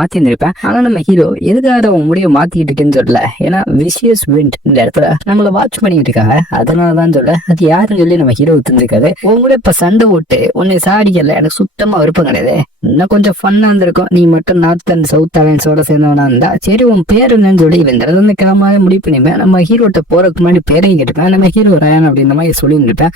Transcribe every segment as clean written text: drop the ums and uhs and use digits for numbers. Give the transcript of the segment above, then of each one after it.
மாத்திருந்திருப்பேன். ஆனா நம்ம ஹீரோ எதுக்காக அவன் முடிவை மாத்திக்கிட்டு இருக்குன்னு சொல்லல. ஏன்னா விஷியஸ் விண்ட் இந்த இடத்துல நம்மள வாட்ச் பண்ணிட்டு இருக்காங்க. அதனாலதான் சொல்ல அது யாருன்னு சொல்லி நம்ம ஹீரோ இருந்திருக்காரு. உன் கூட இப்ப சண்டை ஓட்டு உன்னை சாடிக்கல எனக்கு சுத்தமா விருப்பம் கிடையாது. இன்னும் கொஞ்சம் ஃபன்னா இருந்திருக்கும். நீ மட்டும் நார்த் அண்ட் சவுத் அலையன்ஸோட சேர்ந்தவனா இருந்தா சரி உன் பேர் என்னன்னு சொல்லி இந்த இடத்துல கிளம்ப முடிவு பண்ணிப்பேன். நம்ம ஹீரோட்ட போறதுக்கு முன்னாடி பேரையும் கேட்டுப்பேன். நம்ம ஹீரோ ரயான் அப்படின்ற மாதிரி சொல்லியிருந்திருப்பேன்.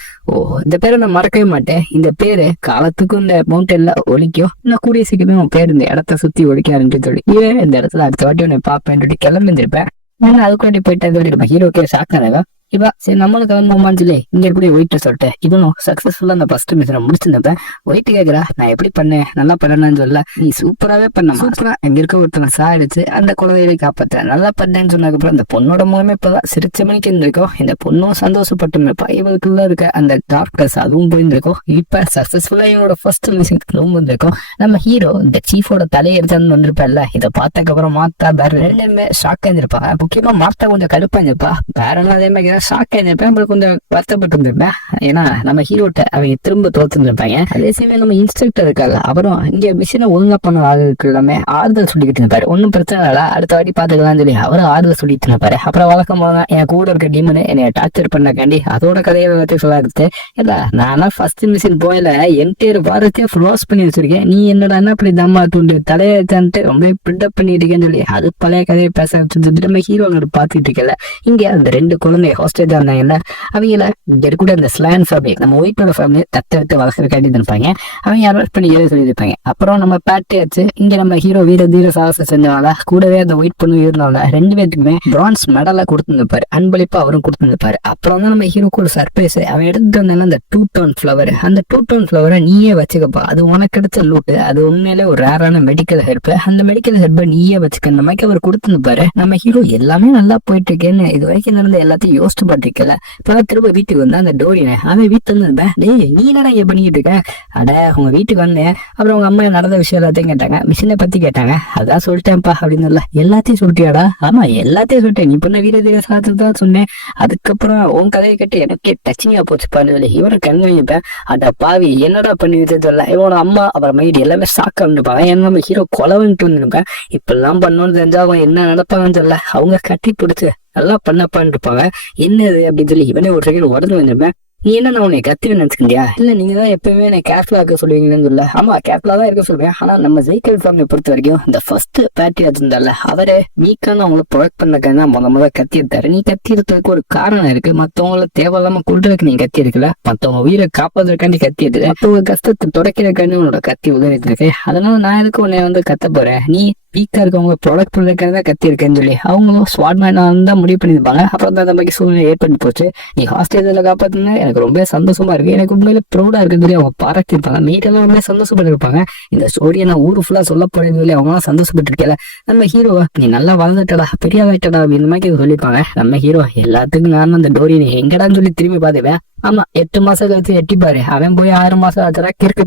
இந்த பேரை நான் மறக்கவே மாட்டேன். இந்த பேரு காலத்துக்கும் இந்த மவுண்டன்ல ஒலிக்கும். இன்னும் கூடிய சீக்கிரமே உன் பேர் இந்த இடத்த சுத்தி ஒலிக்க ஆரம்பிச்சு சொல்லி இந்த இடத்துல அடுத்த வாட்டி உன்னை பார்ப்பேன் சொல்லி கிளம்பிருந்திருப்பேன். ஏன்னா அதுக்கு போயிட்டு சொல்லி நம்ம ஹீரோக்கே ஷாக்கானதா இப்ப சரி நம்மளுக்கு வந்து சொல்லி இங்க எப்படி ஒயிட்ட சொல்லிட்டேன். இவனும் சக்சஸ்ஃபுல்லா அந்த ஃபர்ஸ்ட் மிஷனை முடிச்சிருந்தப்ப ஒயிட் கேக்குறா நான் எப்படி பண்ணேன் நல்லா பண்ணேன்னு சொல்ல நீ சூப்பராவே பண்ண சூப்பரா எங்க இருக்க ஒருத்தனை சாடிச்சு அந்த குழந்தைகளை காப்பாத்த நல்லா பண்ணேன்னு சொன்னதுக்கு அப்புறம் அந்த பொண்ணோட மூலமே இப்பதான் சிரிச்ச மணிக்கு இருந்திருக்கோம். இந்த பொண்ணும் சந்தோஷப்பட்டு இவளுக்குள்ள இருக்க அந்த டார்க்னஸ் அதுவும் போயிருந்திருக்கும். இப்ப சக்சஸ்ஃபுல்லா இவனோட ஃபர்ஸ்ட் மிஷன் ரொம்ப இருந்திருக்கும். நம்ம ஹீரோ இந்த சீஃபோட தலையை எடுத்தான்னு வந்திருப்பல இதை பார்த்ததுக்கு அப்புறம் மாத்தா வேற ரெண்டுமே ஷாக்கா இருந்திருப்பாங்க. முக்கியமா மாத்தா கொஞ்சம் கடுப்பா இருந்திருப்பா. வேற எல்லாம் அதே மாதிரி ஷாக்கா இருந்திருப்பேன். நம்மளுக்கு கொஞ்சம் வருத்தப்பட்டு இருந்திருப்பேன். ஏன்னா நம்ம ஹீரோட்ட அவங்க திரும்ப தோத்துருப்பாங்க. அதே சமயம் நம்ம இன்ஸ்ட்ரக்டர் இருக்காரு அப்புறம் இங்க மிஷினை ஒழுங்கா பண்ண ஆளுக்கு எல்லாமே ஆறுதல் சொல்லிக்கிட்டு இருப்பாரு. ஒன்னும் பிரச்சனை இல்ல அடுத்த வாட்டி பாத்துக்கலாம்னு சொல்லி அவரும் ஆறுதல் சொல்லிட்டு இருப்பாரு. அப்புறம் வழக்கமாக என் கூட இருக்க டீமனு என்னை டார்ச்சர் பண்ணக்காண்டி அதோட கதையை எல்லாத்தையும் சொல்ல எடுத்து இல்ல நானா ஃபர்ஸ்ட் மிஷின் போயில என்டையர் வாரத்தையே க்ளோஸ் பண்ணி வச்சிருக்கேன். நீ என்னடா என்ன அப்படி தம்மா தூண்டு தலையாச்சான்ட்டு ரொம்ப பில்டப் பண்ணிட்டு இருக்கேன்னு சொல்லி அது பழைய கதையை பேச வச்சிருந்துட்டு நம்ம ஹீரோ பாத்துட்டு இருக்கல. இங்க அந்த ரெண்டு குழந்தை ஹாஸ்டேஜா இருந்தாங்கல்ல அவங்கள இங்க கூட அந்த ஸ்லான் ஃபேமிலி நம்ம ஒயிட்டோட ஃபேமிலி தத்தெடுத்து வளர்க்கறக்காண்டி இருப்பாங்க. அவங்க அரெஸ்ட் பண்ணி சொல்லியிருப்பாங்க. அப்புறம் நம்ம பேட்டியாச்சு இங்க நம்ம ஹீரோ வீர தீர சாகச செஞ்சவால கூடவே அந்த ஒயிட் பொண்ணு இருந்தால ரெண்டு பேருக்குமே பிரான்ஸ் மெடலா கொடுத்துருப்பாரு. அன்பளிப்பா அவரும் கொடுத்துருப்பாரு. அப்புறம் தான் நம்ம ஹீரோக்கு ஒரு சர்ப்ரைஸ். அவன் எடுத்துட்டு வந்தாலும் அந்த 2 டோன் ஃபிளவர் அந்த 2 டோன் ஃபிளவரை நீயே வச்சுக்கப்பா அது உனக்கு கிடைச்ச லூட்டு. அது உண்மையிலே ஒரு ரேரான மெடிக்கல் ஹெல்ப். அந்த மெடிக்கல் ஹெல்ப்பை நீயே வச்சுக்க இந்த மாதிரி அவர் கொடுத்துருப்பாரு. நம்ம ஹீரோ எல்லாமே நல்லா போயிட்டு இருக்கேன்னு இது வரைக்கும் நடந்த எல்லாத்தையும் யோசிச்சு பார்த்துக்கல. இப்பதான் திரும்ப வீட்டுக்கு வந்தா அந்த டோரினை அவன் வீட்டுல இருந்தேன். டேய் நீ என்னடா இங்க பண்ணிக்கிட்டு இருக்க? அட உங்க வீட்டுக்கு வந்தேன். அப்புறம் உங்க அம்மா நடந்த விஷயம் எல்லாத்தையும் கேட்டாங்க. மிஷினை பத்தி கேட்டாங்க. அதான் சொல்லிட்டேன்ப்பா அப்படின்னு எல்லாத்தையும் சொல்லிட்டியாடா? ஆமா எல்லாத்தையும் சொல்லிட்டேன். நீ பண்ண வீரதீர சாதத்தை தான் சொன்னேன். அதுக்கப்புறம் உன் கதையை கேட்டு எனக்கே டச்சிங்கா போச்சுப்பான்னு சொல்லி இவனை கண்ணு வைப்பேன். அட பாவி என்னடா பண்ணி வச்சது சொல்ல இவனோட அம்மா அப்புறம் மைடி எல்லாமே ஷாக்கா இருந்துப்பாங்க. ஏன்னா நம்ம ஹீரோ கொலவன்ட்டு வந்துருப்பேன். இப்பெல்லாம் பண்ணணும்னு தெரிஞ்சா அவங்க என்ன நடப்பாங்கன்னு சொல்ல அவங்க கட்டி பிடிச்சு நல்லா பண்ணப்பான்னு இருப்பாங்க. என்னது அப்படின்னு சொல்லி இவனே ஒரு செகண்ட் உடனே வந்துருப்பேன். நீ என்ன நான் உன்னை கத்துவேன்னு நினைச்சுக்கிட்டியா? இல்ல நீங்க தான் எப்பவுமே என்னை கேர்ஃபுல்லா இருக்க சொல்லுவீங்கன்னு சொல்ல. ஆமா கேர்ஃபுல்லா தான் இருக்க சொல்லுவேன். ஆனா நம்ம ஜெய்கல் ஃபேமிலியை பொறுத்த வரைக்கும் இந்த ஃபர்ஸ்ட் பேட்டி இருந்தால அவரை வீக்கான அவங்கள ப்ரொடக்ட் பண்ணக்காக முத கத்தி எடுத்தாரு. நீ கத்தி எடுத்ததுக்கு ஒரு காரணம் இருக்கு. மத்தவங்கள தேவையில்லாம கொள்றதுக்கு நீ கத்தி எடுக்கல. மத்தவங்க உயிரை காப்பாதுக்காண்டி கத்தி எடுத்து மத்தவங்க கஷ்டத்தை துடைக்கிறதுக்காண்டி உன்னோட கத்தி உதவிட்டு இருக்கு. அதனால நான் எதுக்கு உன்னை கத்த போறேன். நீ வீக்கா இருக்கவங்க ப்ரொடக்ட் பண்றதுக்காக தான் கத்தி இருக்கேன்னு சொல்லி அவங்களும் ஸ்வாட்மேனா தான் முடிவு பண்ணிருப்பாங்க. அப்புறம் தான் அந்த மாதிரி சூழ்நிலை ஏற்பட்டு போச்சு. நீ ஹாஸ்டேஜ்ல காப்பாத்துனா எனக்கு ரொம்ப சந்தோஷமா இருக்கு. எனக்கு உண்மையில ப்ரௌடா இருக்குன்னு சொல்லி அவங்க பாராட்டிருப்பாங்க. மீட்டெல்லாம் ரொம்ப சந்தோஷப்பட்டிருப்பாங்க. இந்த ஸ்டோரியை நான் ஊரு ஃபுல்லா சொல்ல போறேன்னு சொல்லி அவங்களாம் சந்தோஷப்பட்டு இருக்கல. நம்ம ஹீரோவா நீ நல்லா வளர்ந்துட்டடா பெரிய ஆயிட்டடா அப்படின்னு மாதிரி சொல்லிப்பாங்க. நம்ம ஹீரோ எல்லாத்துக்கும் நான் அந்த டோரி நீ எங்கடான்னு சொல்லி திரும்பி பாத்துவேன். ஆமா 8 மாசம் கழிச்சு எட்டிப்பாரு. அவன் போய் 6 மாசம் ஆச்சுடா கிறுக்கு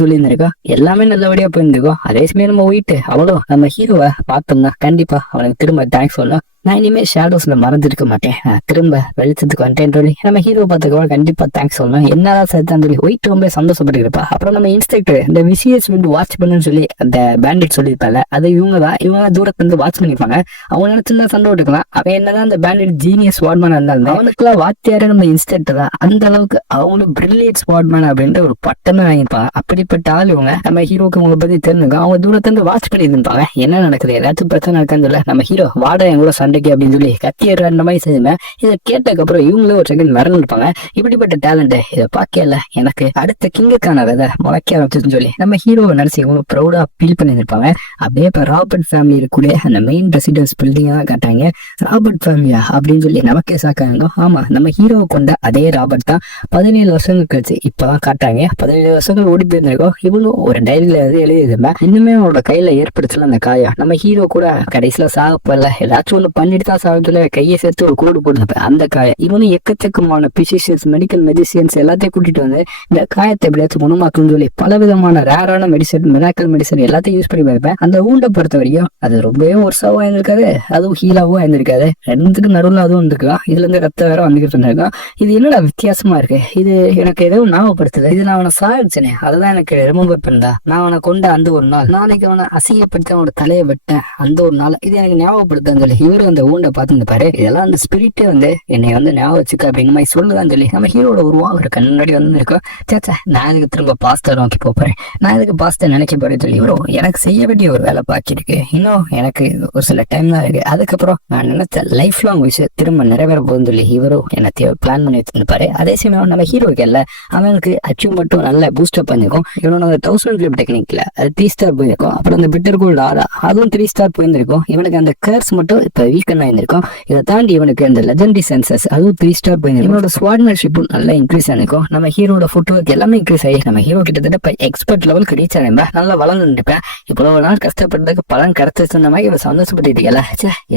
சொல்லியிருந்திருக்கோம். எல்லாமே நல்லபடியா போயிருந்துக்கும். அதே சமயம் நம்ம போயிட்டு அவ்வளோ நம்ம ஹீரோவை பார்த்தோம்னா கண்டிப்பா அவனுக்கு திரும்ப தேங்க்ஸ் சொல்லலாம். நான் இனிமே ஷேடோஸ்ல மறந்துருக்க மாட்டேன். திரும்ப வெளிச்சத்துக்கு வந்துட்டேன் சொல்லி நம்ம ஹீரோ பார்த்துக்கோ கண்டிப்பா தேங்க்ஸ் சொல்லலாம். என்னதான் சேர்த்தான் சொல்லி ஒயிட் ரொம்ப சந்தோஷப்பட்டுருப்பா. அப்புறம் நம்ம இன்ஸ்ட்ரக்டர் இந்த விஷயஸ் வாட்ச் பண்ணுன்னு சொல்லி அந்த பேண்டிட் சொல்லியிருப்பாங்க. அது இவங்க தூரத்துல இருந்து வாட்ச் பண்ணிருப்பாங்க. அவங்க நினைச்சிருந்தா சண்டை விட்டுக்கலாம். அவன் என்னதான் அந்த பேண்டிட் ஜீனியஸ் ஸ்வாட்மேன் இருந்தாலும் அவனுக்குலாம் வாத்தியாரு நம்ம இன்ஸ்ட்ரக்டர் தான். அந்த அளவுக்கு அவங்களும் பிரில்லியன்ட் ஸ்வாட்மேன் அப்படின்ற ஒரு பட்டமே வாங்கியிருப்பாங்க. அப்படிப்பட்ட ஆள் இவங்க. நம்ம ஹீரோக்கு உங்களை பத்தி தெரிஞ்சுங்க. அவங்க தூரத்துல இருந்து வாட்ச் பண்ணியிருப்பாங்க. என்ன நடக்குது ஏதாச்சும் பிரச்சனை இருக்கான்னு சொல்ல நம்ம ஹீரோ வாட என் கூட அப்படின்னு சொல்லி கத்தியர் அந்த மாதிரி செஞ்சுமே இதை கேட்டதுக்கு அப்புறம் இவங்களே ஒரு செகண்ட் மறந்து இருப்பாங்க. இப்படிப்பட்ட டேலண்ட் இதை பார்க்கல எனக்கு அடுத்த கிங்குக்கான விதை முளைக்க ஆரம்பிச்சுன்னு சொல்லி நம்ம ஹீரோவை நினைச்சு இவங்க ப்ரௌடா ஃபீல் பண்ணியிருப்பாங்க. அப்படியே இப்ப ராபர்ட் ஃபேமிலி இருக்கக்கூடிய அந்த மெயின் ரெசிடென்ஸ் பில்டிங் தான் காட்டாங்க. ராபர்ட் ஃபேமிலியா அப்படின்னு சொல்லி நமக்கே சாக்காங்க. ஆமா நம்ம ஹீரோவை கொண்ட அதே ராபர்ட் தான் 17 வருஷங்கள் கழிச்சு இப்பதான் காட்டாங்க. 17 வருஷங்கள் ஓடி போயிருந்திருக்கோம். இவனும் ஒரு டைரியில எழுதியிருந்தேன். இன்னுமே அவனோட கையில ஏற்படுத்தல அந்த காயம். நம்ம ஹீரோ கூட கடைசியில சாகப்படல ஏதாச்சும் ஒண்ணு பண்ணிட்டு தான் சாகத்துல கையை சேர்த்து ஒரு கோடு போட்டுருப்பேன். அந்த காயம் இவனும் எக்கச்சக்கமான பிசிஷியன்ஸ், மெடிக்கல் மெடிசின்ஸ் எல்லாத்தையும் கூட்டிட்டு வந்து இந்த காயத்தை எப்படியாச்சும் குணமாக்குன்னு சொல்லி பல விதமான ரேரான மெடிசன், மிராக்கல் மெடிசன் எல்லாத்தையும் யூஸ் பண்ணி பார்ப்பேன். அந்த ஊண்டை பொறுத்த வரைக்கும் அது ரொம்பவே ஒர்ஸாவும் இருந்திருக்காது, அதுவும் ஹீலாவும் இருந்திருக்காது. ரெண்டுத்துக்கு நடுவில் அதுவும் இருந்திருக்கலாம். இதுல இருந்து ரத்த வேற வந்துகிட்டு இருந்திருக்கான். இது என்னடா வித்தியாசமா இருக்கு, இது எனக்கு ஏதோ ஞாபகப்படுத்துது. இது நான் அவனை சாடிச்சேனே, அதுதான் எனக்கு ரிமெம்பர் பண்ணா. நான் அவனை கொண்ட அந்த ஒரு நாள், நாளைக்கு அவனை அசிங்கப்படுத்த அவனோட தலையை வெட்டேன் அந்த ஒரு நாள், இது எனக்கு ஞாபகப்படுத்தான்னு சொல்லி இவரு அந்த ஊண்டை பார்த்து பாரு, இதெல்லாம் அந்த ஸ்பிரிட்டே வந்து என்னை வந்து ஞாபகம் வச்சுக்க அப்படிங்கிற மாதிரி சொல்லுதான்னு சொல்லி நம்ம ஹீரோட உருவம் ஒரு கண்ணாடி வந்து இருக்கோம். சேச்சா, நான் இதுக்கு திரும்ப பாஸ்தா நோக்கி போறேன், நான் இதுக்கு பாஸ்தா நினைக்க போறேன் சொல்லி இவரும் எனக்கு செய்ய வேண்டிய ஒரு வேலை பாக்கிருக்கு. இன்னும் எனக்கு ஒரு சில டைம் தான் இருக்கு, அதுக்கப்புறம் நான் நினைச்ச லைஃப் லாங் விஷயம் திரும்ப நிறைவேற போகுதுன்னு சொல்லி இவரும் எனக்கு பிளான் பண்ணி வச்சிருப்பாரு. அதே சமயம் நம்ம ஹீரோக்கு இல்ல, அவனுக்கு அச்சீவ் மட்டும் நல்ல பூஸ்டப் பண்ணிருக்கும். இவனோட 1000 கிளிப் டெக்னிக்ல அது 3 ஸ்டார் போயிருக்கும். அப்புறம் அந்த பிட்டர் கோல்டு ஆரா அதுவும் 3 ஸ்டார் போயிருந்திருக்கும். இவனுக்கு அந்த கர்ஸ் மட்டும் இப்ப வீக்கன் ஆயிருக்கும். இதை தாண்டி இவனுக்கு அந்த லெஜெண்டரி சென்சஸ் அதுவும் 3 ஸ்டார் போயிருக்கும். இவனோட ஸ்வாட்மேன்ஷிப்பும் நல்லா இன்க்ரீஸ் ஆயிருக்கும். நம்ம ஹீரோட ஃபுட் ஒர்க் எல்லாமே இன்க்ரீஸ் ஆகி நம்ம ஹீரோ கிட்டத்தட்ட இப்ப எக்ஸ்பர்ட் லெவலுக்கு ரீச் ஆயிருப்பா, நல்லா வளர்ந்துருப்பேன். இவ்வளவு நாள் கஷ்டப்பட்டதுக்கு பலன் கிடைச்சிச்சு சொன்ன மாதிரி இவன் சந்தோஷப்பட்டுட்டீங்கல்ல.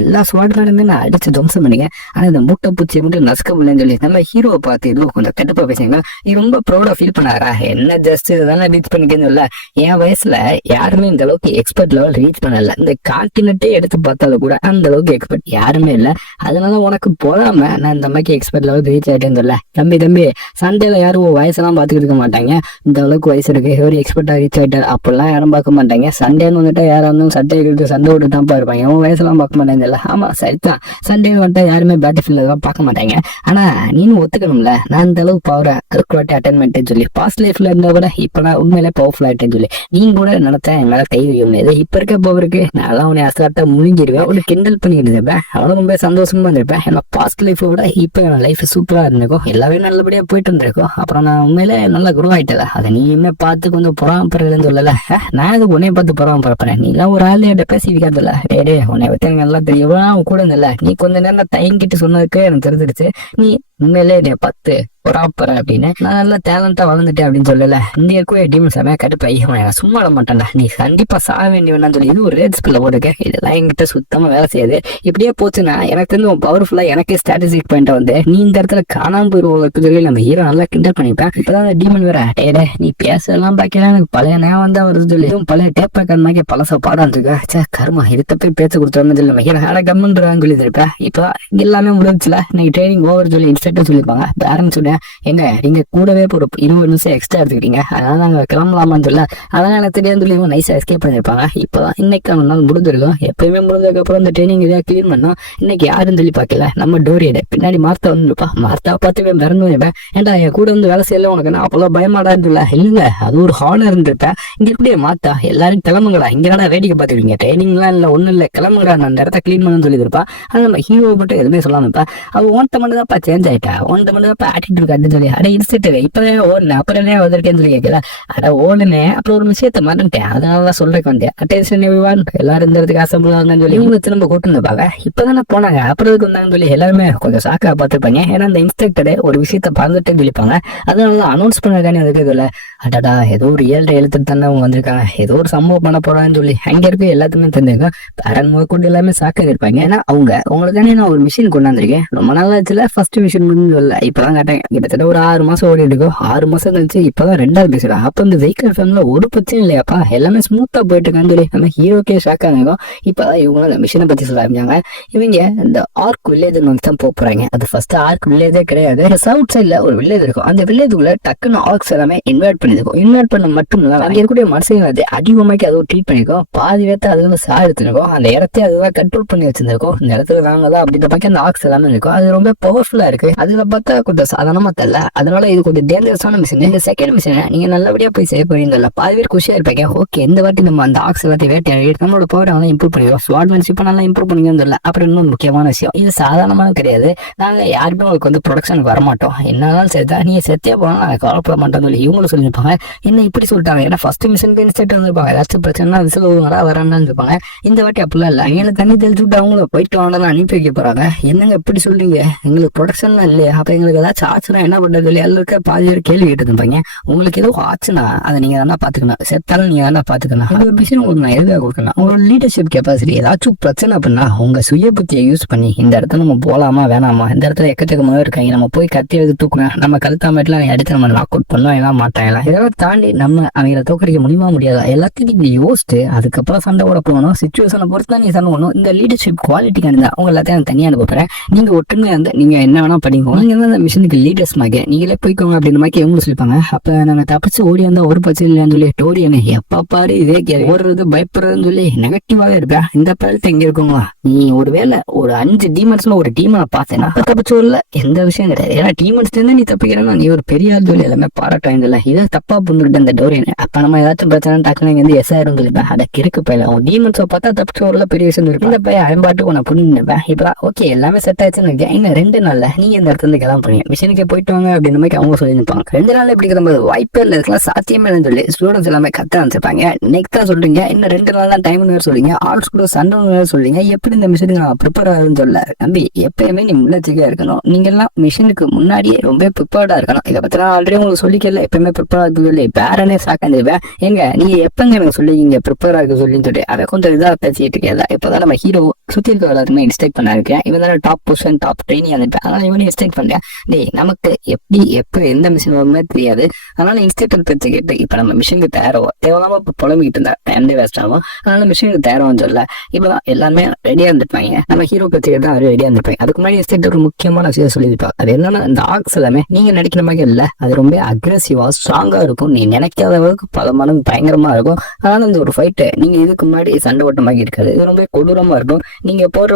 எல்லா ஸ்வாட்மேனுமே நான் அடிச்சு துவம்சம் பண்ணிங்க, ஆனா இந்த மூட்டை பூச்சி மட்டும் நசுக்க முடியலன்னு சொல்லி நம்ம ஹீரோவை பார்த்து இதுவும் கொஞ்சம் கட்டுப்பா பேசுங்க. இது ரொம்ப ப்ரௌடா ஃபீல் பண்ணாரா, என்ன ஜஸ்ட் இதெல்லாம் ரீச் பண்ணிக்கன்னு சொல்ல. என் வயசுல யாருமே இந்த அளவுக்கு எக்ஸ்பர்ட் லெவல் ரீச் பண்ணல. இந்த கான்டினென்ட்டே எடுத்து பார்த்தாலும் கூட அந்த அளவுக்கு எக்ஸ்பர்ட் யாருமே இல்லை. அதனால உனக்கு போடாம நான் இந்த மாதிரி எக்ஸ்பர்ட் லெவல் ரீச் ஆயிட்டேன்னு சொல்ல. தம்பி சண்டேல யாரும் வயசெல்லாம் பார்த்துக்கிட்டு இருக்க மாட்டாங்க. இந்த அளவுக்கு வயசு இருக்கு, ஒரு எக்ஸ்பர்ட்டா ரீச் ஆயிட்டார் அப்படிலாம் யாரும் பார்க்க மாட்டாங்க. சண்டேன்னு வந்துட்டா யாரா இருந்தாலும் சண்டே எடுத்து சண்டை விட்டுதான் இருப்பாங்க, அவன் வயசுலாம் பார்க்க மாட்டாங்க. ஆமா சரிதான், சண்டே வந்துட்டா யாருமே பேட்டில் ஃபீல்ட் பார்க்க மாட்டாங்க. ஆனா நீனும் ஒத்துக்கணும்ல, நான் இந்த அளவுக்கு பவரை அதுக்குவாட்டி அட்டென்மெண்ட் சொல்லி பாஸ்ட் லைஃப்ல இருந்தா கூட இப்ப நான் உண்மையிலே பவர்ஃபுல் ஆயிட்டேன்னு சொல்லி நீங்க கூட நினைச்சேன் என் மேல கை வைக்க முடியாது. இப்ப இருக்க பவருக்கு நான் உன்னை அசால்ட்டா முழுங்கிடுவேன், அவனை கிண்டல் பண்ணிட்டு இருப்பேன், அவனும் ரொம்ப சந்தோஷமா இருந்திருப்பேன். என்ன பாஸ்ட் லைஃபோட இப்ப என் லைஃப் சூப்பரா இருந்திருக்கும், எல்லாமே நல்லபடியா போயிட்டு இருந்திருக்கும். அப்புறம் நான் உண்மையிலே நல்லா குரோ ஆயிட்டல, அதை நீயுமே பார்த்து கொஞ்சம் பொறாமப்படுறதுன்னு சொல்லல. நான் அதுக்கு உன்னைய பார்த்து பொறாமப்படுறேன், நீ எல்லாம் ஒரு ஆள் என்கிட்ட பேசிக்காதுல்ல. டே உன்னை பத்தி எனக்கு நல்லா தெரியும், அவன் கூட இருந்தில்ல, நீ கொஞ்ச நேரம் தயங்கிட்டு சொன்னதுக்கு எனக்கு தெரிஞ்சிருச்சு நீ உண்மையிலே என்னைய பார்த்து பொறாப்பற அப்படின்னு. நான் நல்லா டேலண்டா வளர்ந்துட்டேன் அப்படின்னு சொல்லல. இந்த இருக்கவே டீம் செமையா கட்டுப்பாய், நான் சும்மா விட மாட்டேன்டா, நீ கண்டிப்பா சாக வேண்டியவனான்னு சொல்லி இது ஒரு ரேட் ஸ்பில்ல போட்டுக்க. இதெல்லாம் என்கிட்ட சுத்தமா வேலை செய்யாது. இப்படியே போச்சுன்னா எனக்கு தெரிஞ்சு பவர்ஃபுல்லா எனக்கே ஸ்ட்ராட்டஜிக் பாயிண்ட் வந்து நீ இந்த இடத்துல காணாம போயிருவோம் சொல்லி நம்ம ஹீரோ நல்லா கிண்டல் பண்ணிப்பேன். இப்பதான் டீமன் வேற டேடே நீ பேசலாம் பாக்கலாம், எனக்கு பழைய நேரம் வந்தா வருது சொல்லி பழைய டேப் பேக்கர் மாதிரி பழச பாடான் இருக்கா. கருமா இதுத்த போய் பேச்ச கொடுத்துருன்னு சொல்லி நம்ம ஹீரோ ஹேட கம்முன்றான்னு சொல்லி இருப்பேன். இப்பதான் எல்லாமே முடிஞ்சுல, இன்னைக்கு ட்ரைனிங் ஓவர் சொல்லி இன்ஸ்ட்ரக்டர் சொல்லிப்பாங்க. பேரண்ட்ஸ் சொல்ல எங்க நீங்க கூடவே ஒரு 20 நிமிஷம் எக்ஸ்ட்ரா எடுத்துக்கிட்டீங்க, அதனால நாங்க கிளம்பலாமான்னு சொல்ல அதெல்லாம் எனக்கு தெரியாது சொல்லி நைஸா எஸ்கேப் பண்ணிருப்பாங்க. இப்பதான் இன்னைக்கு நாள் முடிஞ்சிருக்கும். எப்பயுமே முடிஞ்சதுக்கு அப்புறம் இந்த ட்ரைனிங் இதாக கிளீன் பண்ணோம். இன்னைக்கு யாரும் சொல்லி பார்க்கல, நம்ம டோரியட பின்னாடி மார்த்தா வந்துருப்பா. மார்த்தா பார்த்து மறந்து வைப்பேன். ஏன்டா என் கூட வந்து வேலை செய்யல உனக்கு நான் அப்பெல்லாம் பயமாடான்னு இல்ல இல்ல, அது ஒரு ஹார்டா இருந்திருப்பேன். இங்க எப்படியே மாத்தா எல்லாரும் கிளம்புங்கடா, இங்கடா வேடிக்கை பார்த்துருவீங்க, ட்ரைனிங்லாம் இல்ல ஒண்ணும் இல்ல, கிளம்புங்கடா நான் அந்த இடத்த கிளீன் பண்ணு சொல்லி இருப்பா. ஆனா நம்ம ஹீரோ மட்டும் எதுவுமே சொல்லாமப்பா. அவ ஒன்ட்ட மட்டும் தான்ப்பா சேஞ்ச் ஆயிட்டா, ஒன்ட்ட மட்டும் தான் ஆட்டிட்டு இருக்கான்னு சொல்லி அட இன்ஸ்டன்ட் இப்பவே ஓடுனேன் அப்புறம் வந்திருக்கேன்னு சொல்லி கேட்கல. அட ஓடுனேன் அப்புறம் ஒரு விஷயத்த மறந்துட்டேன், அதனாலதான் சொல்றேன் வந்தேன். அட்டென்ஷன் எவ்ரிவன் எல்லாரும் இந்த இடத்துக்கு அசம்பிளாங்கன்னு சொல்லி இவங்க திரும்ப கூட்டு இருப்பாங்க. இப்பதானே போனாங்க அப்புறம் வந்தாங்கன்னு சொல்லி எல்லாருமே கொஞ்சம் சாக்கா பார்த்துருப்பாங்க. ஏன்னா அந்த இன்ஸ்ட்ரக்டரே ஒரு விஷயத்த பறந்துட்டே சொல்லிப்பாங்க. அதனாலதான் அனௌன்ஸ் பண்ணதானே அதுக்கு இல்ல. அடடா ஏதோ ஒரு 7 எழுத்துட்டு தானே அவங்க வந்திருக்காங்க, ஏதோ ஒரு சம்பவம் பண்ண போறான்னு சொல்லி அங்க இருக்க எல்லாத்துக்குமே தெரிஞ்சிருக்கோம். பேரன் முதற்கொண்டு எல்லாமே சாக்க இருப்பாங்க. ஏன்னா அவங்க உங்களுக்கானே நான் ஒரு மிஷின் கொண்டாந்துருக்கேன், ரொம்ப நாள் ஆச்சுல ஃபர்ஸ்ட் மிஷின் முடிஞ்சு இல்ல, இப்பதான் கேட்டேன். கிட்டத்தட்ட ஒரு 6 மாசம் ஓடி இருக்கும். 6 மாசம் கழிச்சு இப்பதான் 2வது பேசுறேன். அப்ப இந்த வெஹிக்கல் ஃபேம்ல ஒரு பிரச்சனை இல்லையாப்பா, எல்லாமே ஸ்மூத்தா போயிட்டு இருக்கான்னு சொல்லி நம்ம ஹீரோக்கே ஷாக் ஆகும். இப்பதான் இவங்க மிஷினை பத்தி சொல்ல ஆரம்பிச்சாங்க. இவங்க இந்த ஆர்க் வில்லேஜ் வந்து தான் போறாங்க. அது ஃபர்ஸ்ட் ஆர்க் வில்லேஜே கிடையாது, சவுத் சைட்ல ஒரு வில்லேஜ் இருக்கும். அந்த வில்லேஜுக்குள்ள டக்குன்னு ஆர்க்ஸ் எல்லாமே இன்வைட் பண்ணிருக்கும். இன்வைட் பண்ண மட்டும் இல்ல அங்க இருக்கக்கூடிய மனுஷங்க அது அதிகமாக்கி அதுவும் ட்ரீட் பண்ணிருக்கோம். பாதி வேத்த அது வந்து சா எடுத்துருக்கோம். அந்த இடத்தையும் அதுதான் கண்ட்ரோல் பண்ணி வச்சிருந்திருக்கோம். இந்த இடத்துல நாங்கதான் அப்படின்ற பக்கம் அந்த ஆர்க்ஸ் எல்லாமே இருக்கும். அது ரொம்ப பவர்ஃபுல்லா இருக்கு. அதுல பார்த்தா கொஞ்சம் சாதாரணமா தெரியல, அதனால இது கொஞ்சம் டேஞ்சரஸான மிஷின். இந்த செகண்ட் மிஷினை நீங்க நல்லபடியா போய் சேவ் பண்ணிருந்தல, பாதி பேர் குஷியா இருப்பாங்க. ஓகே இந்த வாட்டி நம்ம அந்த ஆக்ஸ் எல்லாத்தையும் வேட்டையாடி நம்மளோட பவர் வந்து இம்ப்ரூவ் பண்ணிடுவோம், ஸ்வாட்மேன்ஷிப் நல்லா இம்ப்ரூவ் பண்ணிக்கணும் தெரியல. அப்புறம் இன்னொரு முக்கியமான விஷயம், இது சாதாரணமான கிடையாது, நாங்க யாருமே உங்களுக்கு வந்து ப்ரொடக்ஷனுக்கு வரமாட்டோம், என்னாலும் சேர்த்தா நீங்க செத்தியா போனா நாங்க கவலைப்பட மாட்டோம்னு சொல்லி இவங்களும் சொல்லியிருப்பாங்க. என்ன இப்படி சொல்லிட்டாங்க, ஏன்னா ஃபர்ஸ்ட் மிஷன் இன்ஸ்ட்ரக்டர் வந்திருப்பாங்க, ஏதாச்சும் பிரச்சனை விசில் வரான்னு இருப்பாங்க. இந்த வாட்டி அப்படிலாம் இல்லை, எங்களுக்கு தண்ணி தெளிச்சு விட்டு அவங்கள போயிட்டு வாங்கலாம் அனுப்பி வைக்க போறாங்க. என்னங்க எப்படி சொல்றீங்க, எங்களுக்கு ப்ரொடக்ஷன் இல்லையா, அப்ப எங்களுக்கு ஏதாச்சும் ஆச்சுன்னா என்ன பண்றது சொல்லி எல்லாருக்க பாதி பேர் கேள்வி கேட்டு இருப்பாங்க. உங்களுக்கு ஏதோ ஆச்சுன்னா அதை நீங்க தானே பாத்துக்கணும், செத்தாலும் நீங்க தானே பாத்துக்கணும். இந்த ஒரு விஷயம் உங்களுக்கு நான் எதுக்காக கொடுக்கலாம், உங்களோட லீடர்ஷிப் கெப்பாசிட்டி. ஏதாச்சும் பிரச்சனை அப்படின்னா உங்க சுய புத்தியை யூஸ் பண்ணி இந்த இடத்துல நம்ம போலாமா வேணாமா, இந்த இடத்துல எக்கச்சக்கமாக இருக்காங்க, நம்ம போய் கத்தி எழுதி தூக்குவேன், நம்ம கழுத்தாமட்டில் எடுத்து நம்ம லாக் அவுட் பண்ணலாம் எல்லாம் மாட்டாங்களா, இதெல்லாம் தாண்டி நம்ம அவங்கள தோக்கடிக்க முடியுமா முடியாதா, எல்லாத்தையும் நீங்க யோசிச்சு அதுக்கப்புறம் சண்டை ஓட போகணும். சிச்சுவேஷனை பொறுத்து தான் நீ சண்டை போடணும். இந்த லீடர்ஷிப் குவாலிட்டிக்கான அவங்க எல்லாத்தையும் தனியாக அனுப்புறேன். நீங்க ஒற்றுமையா இருந்து நீங்க என்ன வேணா பண்ணிக்கோங்க. நீங்க தான் அந்த மிஷனுக்கு லீடர்ஸ் மாதிரி நீங்களே போய்க்கோங்க அப்படின்னு மாதிரி இவங்க சொல்லிப்பாங்க. அப்ப நாங்க தப்பிச்சு ஓடி வந்தா ஒரு பிரச்சனை இல்லையான்னு சொல்லி டோரியனை எப்ப பாரு இதே ஓடுறது பயப்படுறதுன்னு சொல்லி நெகட்டிவாவே இருப்பேன். இந்த பழத்தை எங்க இருக்கோங்களா, நீ ஒருவேளை ஒரு 5 டீமன்ஸ்ல ஒரு டீமனை பார்த்தேன்னா தப்பிச்சு வரல எந்த விஷயம் கிடையாது. ஏன்னா டீமன்ஸ்ல இருந்து நீ தப்பிக்கிறேன்னா நீ ஒரு பெரிய ஆள் சொல்லி எல்லாமே பாராட்டம் இல்லை. இதை தப்பா புரிஞ்சுக்கிட்ட அந்த டோரியனை. அப்ப நம்ம ஏதாச்சும் பிரச்சனை டாக்குன்னு வந்து எஸ் ஆயிரும் சொல்லிப்பேன். அதை கிறுக்கு பயில உன் டீமன்ஸை பார்த்தா தப்பிச்சு வரல பெரிய விஷயம் இருக்கு. இந்த பையன் அயன்பாட்டுக்கு உன புரிஞ்சுப்பேன். இப்பதான் ஓகே எல்லாமே செட் ஆயிடுச்சுன்னு இருக்கேன். இன்னும் 2 நாள்ல நீங்க இந்த இடத்துல இருந்து கிளம்ப போறீங்க, மிஷனுக்கே போயிட்டு வாங்க அப்படின்னு மாதிரி அவங்க சொல்லியிருப்பாங்க. 2 நாள்ல எப்படி கிளம்புறது வாய்ப்பே இல்லை, இதுக்கெல்லாம் சாத்தியமே இல்லைன்னு சொல்லி ஸ்டூடெண்ட்ஸ் எல்லாமே கத்த ஆரம்பிச்சிருப்பாங்க. நெக்ஸ்ட் தான் சொல்றீங்க இன்னும் 2 நாள் தான் டைம்னு சொல்றீங்க, ஆல்ஸ் கூட சண்டை சொல்றீங்க. எப்படி இந்த மிஷனுக்கு நான் ப்ரிப்பேர் ஆகுதுன்னு சொல்ல தம்பி, எப்பயுமே நீ முன்னெச்சரிக்கையா இருக்கணும். நீங்க எல்லாம் மிஷனுக்கு முன்னாடியே ரொம்ப ப்ரிப்பேர்டா இருக்கணும். இதை பத்தி நான் ஆல்ரெடி உங்களுக்கு சொல்லிக்கல, எப்பயுமே ப்ரிப்பேர் ஆகுது சொல்லி பேரனே சாக்காந்துருவேன். எங்க நீங்க எப்பங்க எனக்கு சொல்லிங்க ப்ரிப்பேர் ஆகுது சொல்லின்னு சொல்லி அதை கொஞ்சம் இதாக பேசிட்டு இருக்கேன். இப்பதான் நம்ம ஹீரோ சுத்தி இருக்க எல்லாருமே இன்ஸ்ட்ரக்ட் பண்ண இருக்கேன். இவன் தானே டாப் பொசிஷன் டாப் ட்ரெயினி வந்துருப்பேன். அதனால இவனே இன்ஸ்ட்ரக்ட் பண்ணேன். டேய் நமக்கு எப்படி எப்போ எந்த மிஷின் வருமே தெரியாது, அதனால இன்ஸ்ட்ரக்டர் பேச்சு கேட்டு இப்ப நம்ம மிஷினுக்கு தயாராகும். தேவையில்லாம இப்போ புலம்பிக்கிட்டு இருந்தா டைம் வேஸ்ட் ஆகும். அதனால மிஷினுக்கு தயாராகும் சொல்ல இப்பதான் எல்லாருமே ரெடியா இருந்திருப்பாங்க. நம்ம ஹீரோ பேச்சு கேட்டு அவரே ரெடியா இருந்திருப்பாங்க. அதுக்கு முன்னாடி இன்ஸ்ட்ரக்டர் ஒரு முக்கியமான விஷயம் சொல்லியிருப்பாங்க. அது என்னன்னா இந்த ஆக்ஸ் எல்லாமே நீங்க நினைக்கிற மாதிரி இல்லை, அது ரொம்ப அக்ரெசிவா ஸ்ட்ராங்கா இருக்கும். நீ நினைக்காத அளவுக்கு பல மடங்கு பயங்கரமா இருக்கும். அதனால இந்த ஒரு ஃபைட்டு நீங்க இதுக்கு முன்னாடி சண்டை ஓட்ட மாதிரி இருக்காது, இது ரொம்ப கொடூரமா இருக்கும். நீங்க போடுற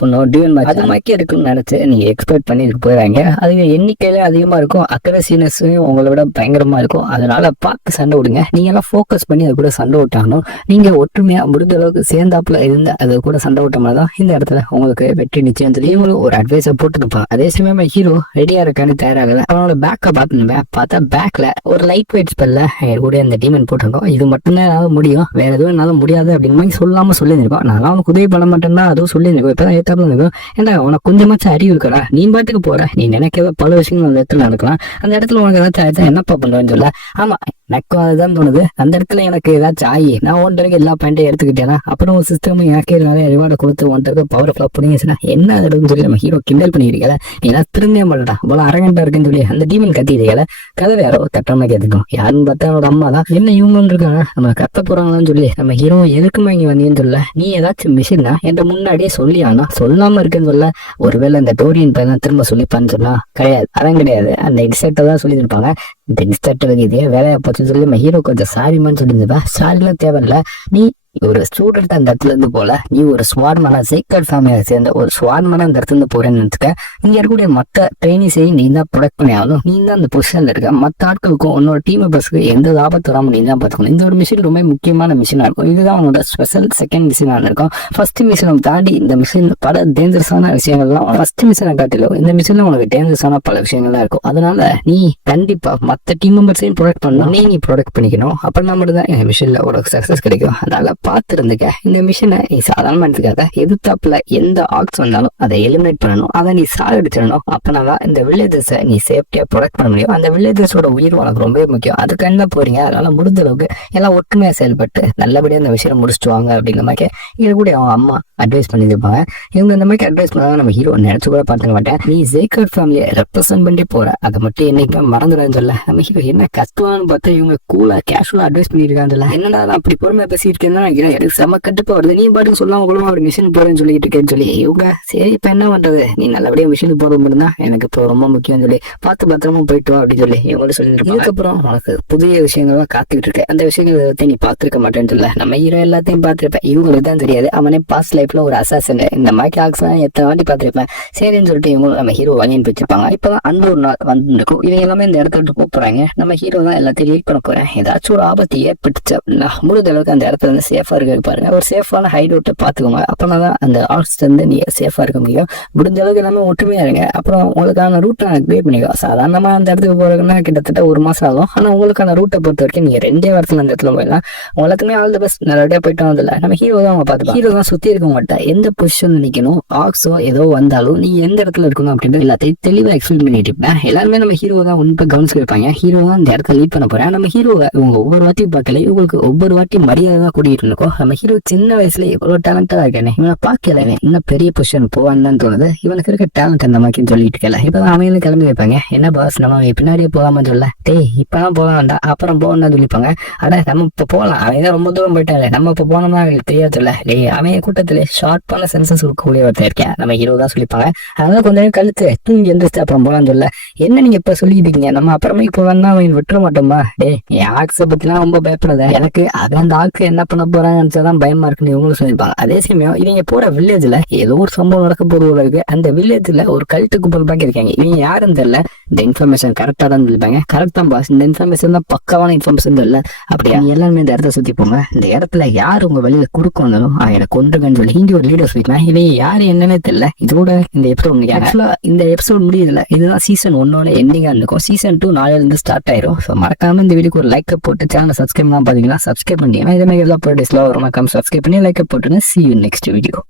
சொன்னோம் டியூன் மேட்ச் அது மாதிரி இருக்குன்னு நினைச்சு நீங்க எக்ஸ்பெக்ட் பண்ணி இது போயிடுறாங்க. அது எண்ணிக்கையில அதிகமா இருக்கும், அக்ரெசிவ்னஸும் உங்களை விட பயங்கரமா இருக்கும். அதனால பார்த்து சண்டை விடுங்க. நீங்க எல்லாம் ஃபோக்கஸ் பண்ணி அது கூட சண்டை விட்டாங்கணும். நீங்க ஒற்றுமையா முடிஞ்ச அளவுக்கு சேர்ந்தாப்புல இருந்து அது கூட சண்டை விட்ட மாதிரி தான் இந்த இடத்துல உங்களுக்கு வெற்றி நிச்சயம் சொல்லி இவங்களும் ஒரு அட்வைஸை போட்டுருப்பாங்க. அதே சமயமா ஹீரோ ரெடியா இருக்கான்னு தயாராகல. அவனோட பேக்கை பார்த்துருந்தேன். பார்த்தா பேக்ல ஒரு லைட் வெயிட் ஸ்பெல்ல கூட இந்த டீமன் போட்டிருக்கோம். இது மட்டும்தான் என்னால முடியும், வேற எதுவும் என்னால முடியாது அப்படின்னு மாதிரி சொல்லாம சொல்லியிருக்கோம். நான் அவனுக்கு உதவி பண்ண மாட்டேன்னா அதுவும் சொல்லியிருக்கோம். இப்பதான் ஏத்தாப்புல இருக்கும். ஏன்னா உனக்கு கொஞ்சமாச்சும் அறிவு இருக்கடா, நீ பாட்டுக்கு போற, நீ நினைக்காத பல விஷயங்கள் அந்த இடத்துல நடக்கலாம். அந்த இடத்துல உனக்கு ஏதாச்சும் ஆயிடுச்சா என்னப்பா பண்ணுவேன்னு சொல்ல. ஆமா எனக்கும் அதுதான் தோணுது. அந்த இடத்துல எனக்கு ஏதாச்சும் ஆகி நான் ஒன்றரைக்கு எல்லா பாயிண்ட்டையும் எடுத்துக்கிட்டேன்னா அப்புறம் ஒரு சிஸ்டம் எனக்கே நிறைய ரிவார்டை கொடுத்து ஒன்றரை பவர் ஃபிளாப் பண்ணிச்சுன்னா என்ன அதுன்னு சொல்லி நம்ம ஹீரோ கிண்டல் பண்ணிருக்கல. ஏன்னா திருந்தே மாட்டா போல அரகண்டா இருக்குன்னு சொல்லி அந்த டீமன் கத்திருக்கல. கதவை யாரோ தட்டமா கேட்டுக்கும். யாருன்னு பார்த்தா அவனோட அம்மா தான். என்ன இவங்க இருக்காங்க நம்ம கத்த போறாங்களான்னு சொல்லி நம்ம ஹீரோ எதுக்குமா இங்க வந்தீங்கன்னு சொல்ல. நீ ஏதாச்சும் மிஷின்னா என்ற முன்னாடியே சொல்லி ஆனா சொல்லாம இருக்குன்னு சொல்ல. ஒருவேளை அந்த டோரியன் பையன் திரும்ப சொல்லிப்பான்னு சொன்னா கிடையாது, அதான் கிடையாது, அந்த இன்ஸ்ட்ரக்டர் தான் சொல்லியிருப்பாங்க. இந்த இன்ஸ்ட்ரக்டருக்கு இதே வேலையை போச்சுன்னு சொல்லி நம்ம ஹீரோ கொஞ்சம் சாரிமான்னு சொல்லியிருந்தப்ப சாரிலாம் தேவையில்ல, நீ ஒரு ஸ்டூடெண்ட் அந்த இடத்துல இருந்து போல, நீ ஒரு ஸ்வாட்மேனா சேக்கர்ட் ஃபேமிலியை சேர்ந்த ஒரு ஸ்வாட்மேனா அந்த இடத்துல இருந்து போறேன்னு நினைச்சுக்க. இங்க இருக்கக்கூடிய மற்ற ட்ரைனிஸையும் நீ தான் ப்ரொடக்ட் பண்ணி ஆகணும். நீ தான் அந்த பொசிஷன்ல இருக்க. மற்ற ஆட்களுக்கும் உன்னோட டீம் மெம்பர்ஸ்க்கு எந்த ஆபத்து வராமல் நீ தான் பார்த்துக்கணும். இந்த ஒரு மிஷின் ரொம்ப முக்கியமான மிஷினா இருக்கும். இதுதான் உன்னோட ஸ்பெஷல் செகண்ட் மிஷினா இருக்கும். ஃபர்ஸ்ட் மிஷினை தாண்டி இந்த மிஷின் பல டேஞ்சரஸான விஷயங்கள்லாம் ஃபர்ஸ்ட் மிஷினை காட்டிலும் இந்த மிஷின்ல உனக்கு டேஞ்சரஸான பல விஷயங்கள்லாம் இருக்கும். அதனால நீ கண்டிப்பா மற்ற டீம் மெம்பர்ஸையும் ப்ரொடக்ட் பண்ணணும், நீ ப்ரொடக்ட் பண்ணிக்கணும். அப்புறம் மட்டும் தான் இந்த மிஷின்ல ஒரு சக்சஸ் கிடைக்கும். அதனால பார்த்து இருந்துக்க. இந்த மிஷினை நீ சாதாரணமா எடுத்துக்காத. எதிர்த்தாப்புல எந்த ஆக்ஸ் வந்தாலும் அதை எலிமினேட் பண்ணணும், அதை நீ சாகடிச்சிடணும். அப்பனாதான் இந்த வில்லேஜஸை நீ சேஃப்டியா ப்ரொடக்ட் பண்ண முடியும். அந்த வில்லேஜஸோட உயிர் உனக்கு ரொம்ப முக்கியம். அதுக்கு என்ன போறீங்க, அதனால முடிஞ்ச அளவுக்கு எல்லாம் ஒற்றுமையா செயல்பட்டு நல்லபடியா அந்த விஷயம் முடிச்சுட்டு வாங்க அப்படிங்கிற மாதிரி இங்க கூட அவங்க அம்மா அட்வைஸ் பண்ணியிருப்பாங்க. இவங்க இந்த மாதிரி அட்வைஸ் பண்ணாங்க நம்ம ஹீரோ நினைச்சு கூட பார்த்துக்க மாட்டேன். நீ சேக்கர்ட் ஃபேமிலியை ரெப்ரசென்ட் பண்ணி போற, அதை மட்டும் என்னைக்குமே மறந்துடான்னு சொல்ல. நம்ம ஹீரோ என்ன கத்துவான்னு பார்த்தா இவங்க கூலா கேஷுவலா அட்வைஸ் பண்ணியிருக்கான்னு சொல்ல. என்னடா நான் அப்படி பொறுமையா பேசியிருக்கேன்னு எனக்கு செம கட்டுப்பா வருது. நீ பாட்டுக்கு சொல்லாம கூட அப்படி மிஷின் போறேன்னு சொல்லிட்டு இருக்கேன்னு சொல்லி இவங்க சரி இப்ப என்ன பண்றது, நீ நல்லபடியா மிஷின் போறது மட்டும் தான் எனக்கு இப்போ ரொம்ப முக்கியம் சொல்லி பார்த்து பத்திரமா போயிட்டு வா அப்படின்னு சொல்லி இவங்க சொல்லிட்டு இதுக்கப்புறம் உனக்கு புதிய விஷயங்கள்லாம் காத்துக்கிட்டு இருக்கு. அந்த விஷயங்களை நீ பார்த்துருக்க மாட்டேன்னு சொல்ல. நம்ம ஹீரோ எல்லாத்தையும் பார்த்துருப்பேன், இவங்களுக்கு தான் தெரியாது. அவனே பாஸ்ட் லைஃப்ல ஒரு அசாசன் இந்த மாதிரி ஆக்ஸ்லாம் எத்தனை வாட்டி பார்த்துருப்பேன். சரின்னு சொல்லிட்டு இவங்க நம்ம ஹீரோ வாங்கின்னு வச்சிருப்பாங்க. இப்பதான் அந்த ஒரு நாள் வந்துருக்கும். இவங்க எல்லாமே இந்த இடத்துல கூப்பிடுறாங்க. நம்ம ஹீரோ தான் எல்லாத்தையும் லீட் பண்ண போறேன். ஏதாச்சும் ஒரு ஆபத்து ஏற்பட்டுச்சு அப்படின்னா முடிஞ்ச அளவுக்கு அந்த இடத்துல இருந்து சேஃபா இருக்க பாருங்க. ஒரு சேஃபான ஹைட் அவுட்டை பாத்துக்கோங்க. அப்பதான் அந்த ஆர்ட்ஸ் வந்து நீங்க சேஃபா இருக்க முடியும். முடிஞ்ச அளவுக்கு எல்லாமே ஒற்றுமையா இருங்க. அப்புறம் உங்களுக்கான ரூட்டை நான் கிரியேட் பண்ணிக்கோ. சாதாரணமா அந்த இடத்துக்கு போறதுன்னா கிட்டத்தட்ட 1 மாசம் ஆகும். ஆனா உங்களுக்கான ரூட்டை பொறுத்த வரைக்கும் நீங்க 2 வாரத்துல அந்த இடத்துல போயிடலாம். உங்களுக்குமே ஆல் தி பெஸ்ட். நல்லபடியா போயிட்டு வந்ததில்ல. நம்ம ஹீரோ தான் அவங்க பார்த்துப்போம். ஹீரோ தான் சுத்தி இருக்க மாட்டேன். எந்த பொசிஷன் நிக்கணும், ஆக்ஸோ ஏதோ வந்தாலும் நீங்க எந்த இடத்துல இருக்கணும் அப்படின்றது எல்லாத்தையும் தெளிவா எக்ஸ்பிளைன் பண்ணிட்டு இருப்பேன். எல்லாருமே நம்ம ஹீரோ தான் உண்மை கவனிச்சு இருப்பாங்க. ஹீரோ தான் இந்த இடத்துல லீட் பண்ண போறேன். நம்ம ஹீரோவை இவங்க ஒவ்வொரு வாட்டி பார்க்கல, இவங்களுக்கு ஒவ்வொரு வாட்டி மரியாதை தான் கூட்டிட்டு இருக்கோம். நம்ம ஹீரோ சின்ன வயசுல இவ்வளவு டேலண்டா இருக்கானே, இவனை பார்க்கல இன்னும் பெரிய பொசிஷன் போவான்னு தோணுது. இவனுக்கு இருக்க டேலண்ட் அந்த மாதிரி சொல்லிட்டு இருக்கல. இப்பதான் அவங்களும் கிளம்பி வைப்பாங்க. என்ன பாஸ் நம்ம பின்னாடியே போகாம சொல்ல, டேய் இப்பதான் போக வேண்டாம் அப்புறம் போகணும்னு சொல்லிப்பாங்க. ஆனா நம்ம இப்ப போகலாம், அவன் தான் ரொம்ப தூரம் போயிட்டாங்க, நம்ம இப்ப போனோம்னா அவங்களுக்கு தெரியாதுல்ல. டேய் அவன் கூட்டத்துல ஷார்ப்பான சென்சஸ் இருக்கக்கூடிய ஒருத்தர் இருக்கேன், நம்ம ஹீரோ தான் சொல்லிப்பாங்க. அதனால கொஞ்ச நேரம் கழுத்து தூங்கி எந்திரிச்சு அப்புறம் போகலான்னு சொல்ல, என்ன நீங்க இப்ப சொல்லிட்டு இருக்கீங்க, நம்ம அப்புறமேக்கு போவேன்னா அவன் விட்டுற மாட்டோமா. டே என் ஆக்ஸை பத்திலாம் ரொம்ப பயப்படாத, எனக்கு அது அந்த ஆக்கு என்ன பண்ண போறாங்கன்னு பயமா இருக்குன்னு இவங்களும் சொல்லியிருப்பாங்க. அதே சமயம் இவங்க போற வில்லேஜ்ல ஏதோ ஒரு சம்பவம் நடக்க போறது இருக்கு. அந்த வில்லேஜ்ல ஒரு கல்ட்டுக்கு போறப்பாக்க இருக்காங்க. இவங்க யாருன்னு தெரியல. இந்த இன்ஃபர்மேஷன் கரெக்டா தான் சொல்லிப்பாங்க. கரெக்டா பாஸ், இந்த இன்ஃபர்மேஷன் தான் பக்காவான இன்ஃபர்மேஷன் இல்ல. அப்படியா எல்லாருமே இந்த இடத்த சுத்தி போங்க. இந்த இடத்துல யாரு உங்க வழியில குறுக்கணும் எனக்கு கொண்டுங்கன்னு சொல்லி இங்க ஒரு லீடர் சொல்லிக்கலாம். இவங்க யாரு என்னன்னே தெரியல. இதோட இந்த எபிசோட் முடியாது. இந்த எபிசோட் முடியல. இதுதான் சீசன் 1 எண்டிங்கா இருக்கும். சீசன் 2 நாளைல இருந்து ஸ்டார்ட் ஆயிரும். ஸோ மறக்காம இந்த வீடியோக்கு ஒரு லைக் போட்டு சேனலை சப்ஸ்கிரைப் பண்ணலாம். பாத்தீங்கன்னா சப்ஸ்கிரைப் பண்ணிட்டீங்கன்னா இதே மாதிரி எல்லா ப்ரோடக்ட்ஸ்லாம் வரும். மறக்காம சப்ஸ்கிரைப் பண்ணி லைக் போட்டுன்னு see you next video.